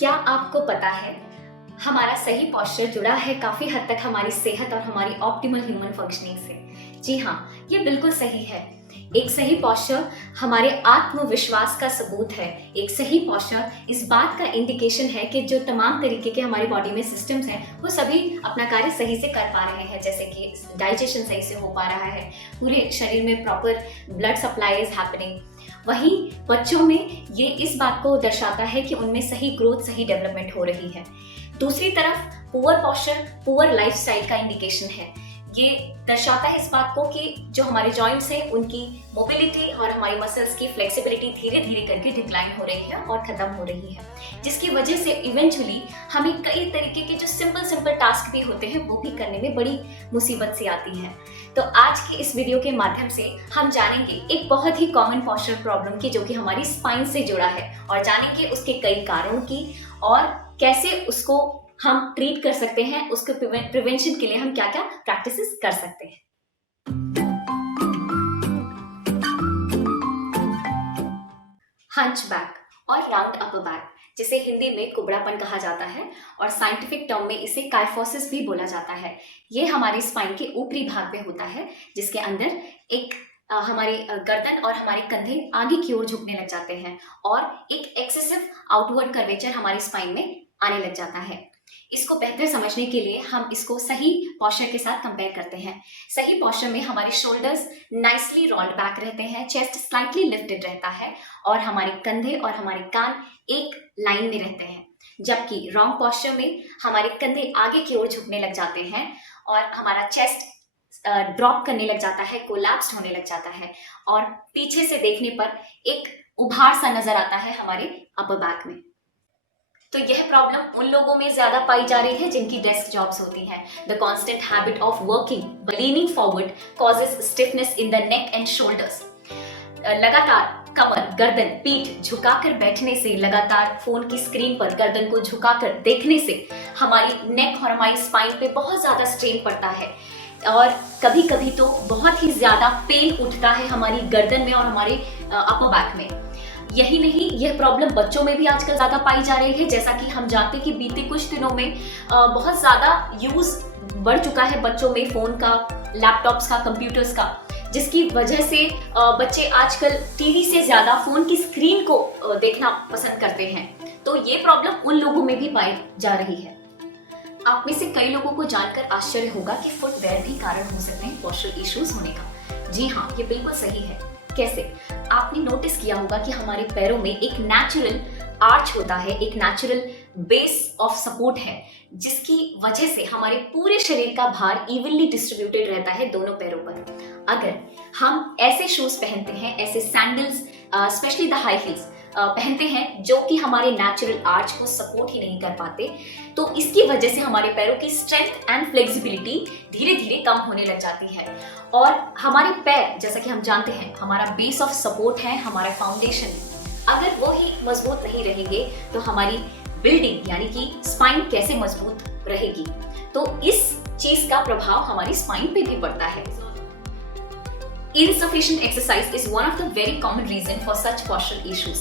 क्या आपको पता है हमारा सही पोस्चर जुड़ा है काफी हद तक हमारी सेहत और हमारी ऑप्टिमल ह्यूमन फंक्शनिंग से। जी हाँ, ये बिल्कुल सही है। एक सही पोस्चर हमारे आत्मविश्वास का सबूत है। एक सही पोस्चर इस बात का इंडिकेशन है कि जो तमाम तरीके के हमारी बॉडी में सिस्टम्स हैं वो सभी अपना कार्य सही से कर पा रहे हैं, जैसे कि डाइजेशन सही से हो पा रहा है, पूरे शरीर में proper blood supply is happening. वहीं बच्चों में ये इस बात को दर्शाता है कि उनमें सही ग्रोथ, सही डेवलपमेंट हो रही है। दूसरी तरफ पुअर पोस्चर पुअर लाइफस्टाइल का इंडिकेशन है। ये दर्शाता है इस बात को कि जो हमारे जॉइंट्स हैं उनकी मोबिलिटी और हमारी मसल्स की फ्लेक्सिबिलिटी धीरे धीरे करके डिक्लाइन हो रही है और खत्म हो रही है, जिसकी वजह से इवेंचुअली हमें कई तरीके के जो सिंपल टास्क भी होते हैं वो भी करने में बड़ी मुसीबत सी आती है। तो आज की इस वीडियो के माध्यम से हम जानेंगे एक बहुत ही कॉमन पोस्चर प्रॉब्लम की जो कि हमारी स्पाइन से जुड़ा है, और जानेंगे उसके कई कारणों की और कैसे उसको हम ट्रीट कर सकते हैं, उसके प्रिवेंशन के लिए हम क्या क्या प्रैक्टिसेस कर सकते हैं। हंचबैक और राउंड अपर बैक, जिसे हिंदी में कुबड़ापन कहा जाता है और साइंटिफिक टर्म में इसे काइफोसिस भी बोला जाता है। ये हमारी स्पाइन के ऊपरी भाग में होता है, जिसके अंदर एक हमारे गर्दन और हमारे कंधे आगे की ओर झुकने लग जाते हैं और एक एक्सेसिव आउटवर्ड कर्वेचर हमारी स्पाइन में आने लग जाता है। इसको बेहतर समझने के लिए हम इसको सही पोस्चर के साथ कंपेयर करते हैं। सही पोस्चर में हमारे शोल्डर्स नाइसली रोल्ड बैक रहते हैं, चेस्ट स्लाइटली लिफ्टेड रहता है और हमारे कंधे और हमारे कान एक लाइन में रहते हैं। जबकि रॉन्ग पोस्चर में हमारे कंधे आगे की ओर झुकने लग जाते हैं और हमारा चेस्ट ड्रॉप करने लग जाता है, कोलैप्स होने लग जाता है और पीछे से देखने पर एक उभार सा नजर आता है हमारे अपर बैक में। तो यह प्रॉब्लम उन लोगों में ज्यादा पाई जा रही है जिनकी डेस्क जॉब्स होती हैं। The constant habit of working leaning forward causes stiffness in the neck and shoulders. लगातार कमर, गर्दन, पीठ झुकाकर बैठने से, लगातार फोन की स्क्रीन पर गर्दन को झुकाकर देखने से हमारी नेक और हमारी स्पाइन पे बहुत ज्यादा स्ट्रेन पड़ता है और कभी कभी तो बहुत ही ज्यादा पेन उठता है हमारी गर्दन में और हमारे अपर बैक में। यही नहीं, यह प्रॉब्लम बच्चों में भी आजकल ज्यादा पाई जा रही है। जैसा कि हम जानते हैं कि बीते कुछ दिनों में बहुत ज्यादा यूज बढ़ चुका है बच्चों में फोन का, लैपटॉप्स का, कंप्यूटर्स का, जिसकी वजह से बच्चे आजकल टीवी से ज्यादा फोन की स्क्रीन को देखना पसंद करते हैं। तो ये प्रॉब्लम उन लोगों में भी पाई जा रही है। आप में से कई लोगों को जानकर आश्चर्य होगा कि फुटवेयर भी कारण हो सकते हैं पोस्चरल इश्यूज होने का। जी हाँ, ये बिल्कुल सही है। कैसे? आपने नोटिस किया होगा कि हमारे पैरों में एक नेचुरल आर्च होता है, एक नेचुरल बेस ऑफ सपोर्ट है, जिसकी वजह से हमारे पूरे शरीर का भार इवनली डिस्ट्रीब्यूटेड रहता है दोनों पैरों पर। अगर हम ऐसे शूज पहनते हैं, ऐसे sandals, specially the high heels पहनते हैं जो कि हमारे नेचुरल आर्च को सपोर्ट ही नहीं कर पाते, तो इसकी वजह से हमारे पैरों की स्ट्रेंथ एंड फ्लेक्सिबिलिटी धीरे धीरे कम होने लग जाती है और हमारे पैर, जैसा कि हम जानते हैं, हमारा बेस ऑफ सपोर्ट है, हमारा फाउंडेशन। अगर वो ही मजबूत नहीं रहेंगे तो हमारी बिल्डिंग यानी कि स्पाइन कैसे मजबूत रहेगी। तो इस चीज का प्रभाव हमारी स्पाइन पे भी पड़ता है। Insufficient exercise is one of the very common reason for such postural issues.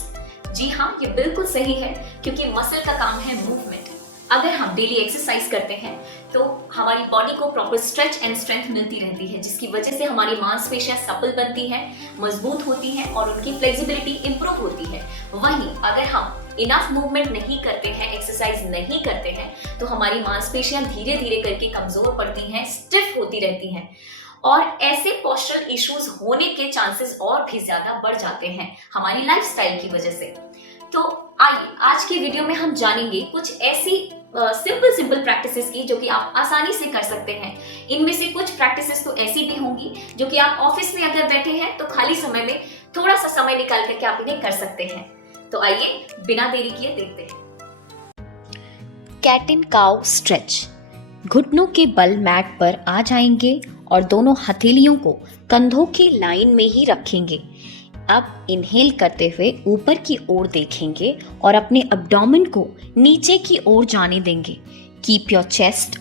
जी हाँ, ये बिल्कुल सही है क्योंकि मसल का काम है मूवमेंट। अगर हम डेली एक्सरसाइज करते हैं तो हमारी बॉडी को प्रॉपर स्ट्रेच एंड स्ट्रेंथ मिलती रहती है, जिसकी वजह से हमारी मांसपेशियां सपल बनती हैं, मजबूत होती हैं और उनकी फ्लेक्सिबिलिटी इंप्रूव होती है। वहीं अगर हम इनफ मूवमेंट नहीं करते हैं, एक्सरसाइज नहीं करते हैं, तो हमारी मांसपेशियां धीरे धीरे करके कमजोर पड़ती हैं, स्टिफ होती रहती हैं और ऐसे पोस्चरल इश्यूज होने के चांसेस और भी ज्यादा बढ़ जाते हैं हमारी लाइफस्टाइल की वजह से। तो आइए आज की वीडियो में हम जानेंगे कुछ ऐसी सिंपल प्रैक्टिसेस की जो कि आप आसानी से कर सकते हैं। इनमें से कुछ प्रैक्टिसेस तो ऐसी भी होंगी जो कि आप ऑफिस में अगर बैठे हैं तो खाली समय में थोड़ा सा समय निकाल करके आप इन्हें कर सकते हैं। तो आइए बिना देरी किए देखते हैं। Cat and cow stretch. घुटनों के बल मैट पर आ जाएंगे और दोनों हथेलियों को कंधों की लाइन में ही रखेंगे। अब इनहेल करते हुए ऊपर की ओर देखेंगे और अपने एब्डोमेन को नीचे की ओर जाने देंगे। Keep your chest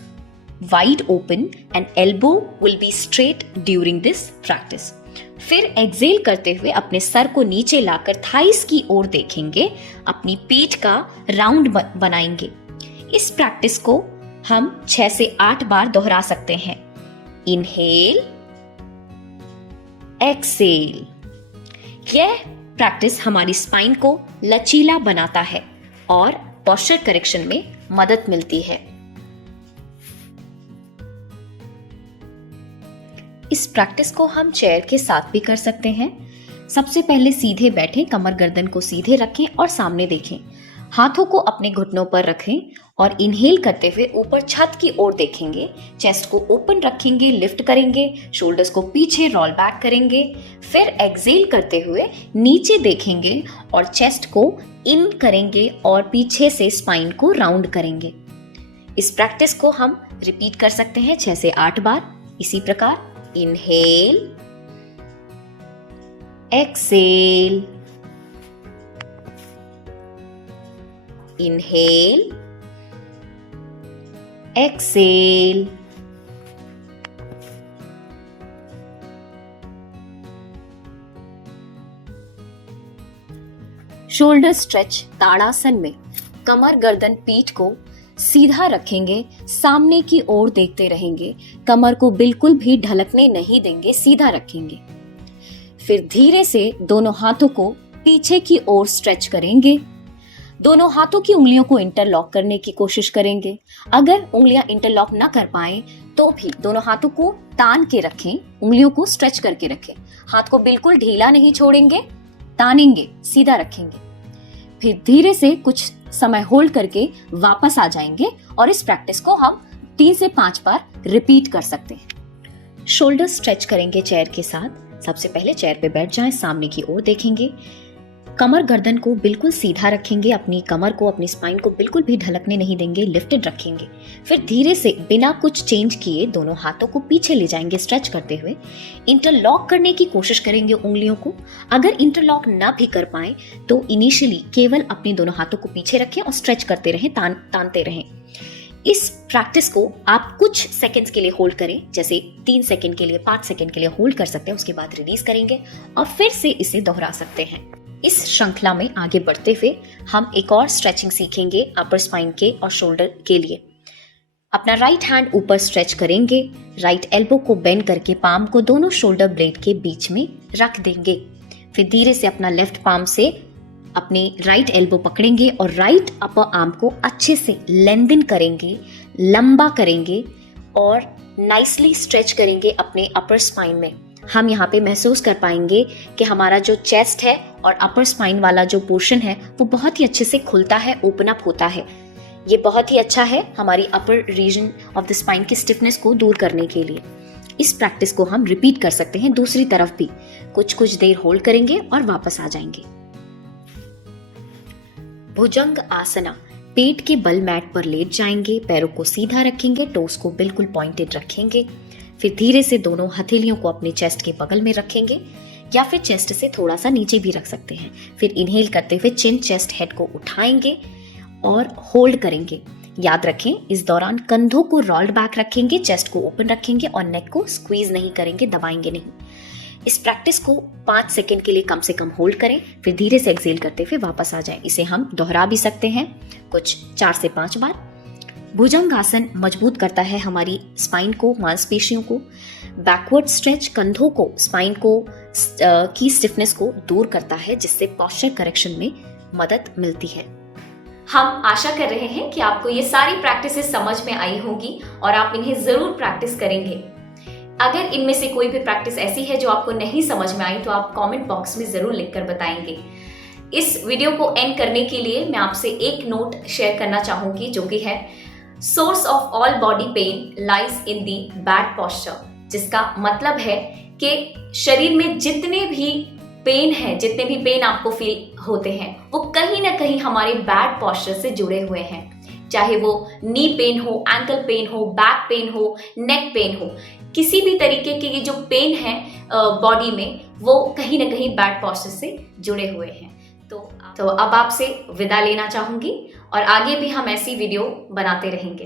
wide open and elbow will be straight during this practice. फिर एक्सेल करते हुए अपने सर को नीचे लाकर थाइस की ओर देखेंगे, अपनी पीठ का राउंड बनाएंगे। इस प्रैक्टिस को हम 6 से 8 बार दोहरा सकते हैं। Inhale, exhale. यह प्रैक्टिस हमारी स्पाइन को लचीला बनाता है और पोस्चर करेक्शन में मदद मिलती है। इस प्रैक्टिस को हम चेयर के साथ भी कर सकते हैं। सबसे पहले सीधे बैठें, कमर गर्दन को सीधे रखें और सामने देखें। हाथों को अपने घुटनों पर रखें और इनहेल करते हुए ऊपर छत की ओर देखेंगे। चेस्ट को ओपन रखेंगे, लिफ्ट करेंगे, शोल्डर्स को पीछे रोल बैक करेंगे। फिर एक्सेल करते हुए नीचे देखेंगे और चेस्ट को इन करेंगे और पीछे से स्पाइन को राउंड करेंगे। इस प्रैक्टिस को हम रिपीट कर सकते हैं 6 से 8 बार इसी प्रकार। Inhale, exhale, inhale, exhale. Shoulder stretch tadasana में कमर गर्दन पीठ को सीधा रखेंगे, सामने की ओर देखते रहेंगे, कमर को बिल्कुल भी ढलकने नहीं देंगे, सीधा रखेंगे। फिर धीरे से दोनों हाथों को पीछे की ओर स्ट्रेच करेंगे। दोनों हाथों की उंगलियों को इंटरलॉक करने की कोशिश करेंगे। अगर उंगलियां इंटरलॉक ना कर पाए तो भी दोनों हाथों को तान के रखें, उंगलियों को स्ट्रेच करके रखें। हाथ को बिल्कुल ढीला नहीं छोड़ेंगे, तानेंगे, सीधा रखेंगे। फिर धीरे से कुछ समय होल्ड करके वापस आ जाएंगे और इस प्रैक्टिस को हम 3 से 5 बार रिपीट कर सकते हैं। शोल्डर स्ट्रेच करेंगे चेयर के साथ। सबसे पहले चेयर पे बैठ जाएं, सामने की ओर देखेंगे, कमर गर्दन को बिल्कुल सीधा रखेंगे, अपनी कमर को, अपनी स्पाइन को बिल्कुल भी ढलकने नहीं देंगे, लिफ्टेड रखेंगे। फिर धीरे से बिना कुछ चेंज किए दोनों हाथों को पीछे ले जाएंगे स्ट्रेच करते हुए। इंटरलॉक करने की कोशिश करेंगे उंगलियों को। अगर इंटरलॉक ना भी कर पाए तो इनिशियली केवल अपने दोनों हाथों को पीछे रखें और स्ट्रेच करते रहें, तानते रहें। इस प्रैक्टिस को आप कुछ सेकंड्स के लिए होल्ड करें, जैसे 3 सेकंड के लिए, 5 सेकंड के लिए होल्ड कर सकते हैं, उसके बाद रिलीज करेंगे और फिर से इसे दोहरा सकते हैं। इस श्रृंखला में आगे बढ़ते हुए हम एक और स्ट्रेचिंग सीखेंगे अपर स्पाइन के और शोल्डर के लिए। अपना राइट हैंड ऊपर स्ट्रेच करेंगे, राइट एल्बो को बेंड करके पाम को दोनों शोल्डर ब्लेड के बीच में रख देंगे। फिर धीरे से अपना लेफ्ट पाम से अपने राइट एल्बो पकड़ेंगे और राइट अपर आर्म को अच्छे से लेंथन करेंगे, लंबा करेंगे और नाइसली स्ट्रेच करेंगे अपने अपर स्पाइन में। हम यहाँ पे महसूस कर पाएंगे कि हमारा जो चेस्ट है और अपर स्पाइन वाला जो पोर्शन है वो बहुत ही अच्छे से खुलता है, ओपन अप होता है। ये बहुत ही अच्छा है हमारी अपर रीजन ऑफ द स्पाइन की स्टिफनेस को दूर करने के लिए। इस प्रैक्टिस को हम रिपीट कर सकते हैं दूसरी तरफ भी। कुछ देर होल्ड करेंगे और वापस आ जाएंगे। भुजंग आसना, पेट के बल मैट पर लेट जाएंगे, पैरों को सीधा रखेंगे, टोस को बिल्कुल पॉइंटेड रखेंगे। फिर धीरे से दोनों हथेलियों को अपने चेस्ट के बगल में रखेंगे या फिर चेस्ट से थोड़ा सा नीचे भी रख सकते हैं। फिर इनहेल करते हुए चिन, चेस्ट, हेड को उठाएंगे और होल्ड करेंगे। याद रखें, इस दौरान कंधों को रोल्ड बैक रखेंगे, चेस्ट को ओपन रखेंगे और नेक को स्क्वीज नहीं करेंगे, दबाएंगे नहीं। इस प्रैक्टिस को 5 सेकंड के लिए कम से कम होल्ड करें, फिर धीरे से एक्सेल करते हुए वापस आ जाएं। इसे हम दोहरा भी सकते हैं कुछ 4 से 5 बार। भुजंगासन मजबूत करता है हमारी स्पाइन को, मांसपेशियों को। बैकवर्ड स्ट्रेच कंधों को, स्पाइन को की स्टिफनेस को दूर करता है, जिससे पोस्चर करेक्शन में मदद मिलती है। हम आशा कर रहे हैं कि आपको ये सारी प्रैक्टिसेस समझ में आई होंगी और आप इन्हें जरूर प्रैक्टिस करेंगे। अगर इनमें से कोई भी प्रैक्टिस ऐसी है जो आपको नहीं समझ में आई तो आप कमेंट बॉक्स में जरूर लिखकर बताएंगे। इस वीडियो को एंड करने के लिए मैं आपसे एक नोट शेयर करना चाहूंगी, जो कि है source of all body pain lies in the bad posture, जिसका मतलब है कि शरीर में जितने भी पेन है, जितने भी पेन आपको फील होते हैं, वो कहीं ना कहीं हमारे बैड पोस्चर से जुड़े हुए हैं। चाहे वो नी पेन हो, एंकल पेन हो, बैक पेन हो, नेक पेन हो, किसी भी तरीके के ये जो पेन है बॉडी में, वो कहीं ना कहीं बैड पोस्चर से जुड़े हुए हैं। तो अब आपसे विदा लेना चाहूंगी और आगे भी हम ऐसी वीडियो बनाते रहेंगे।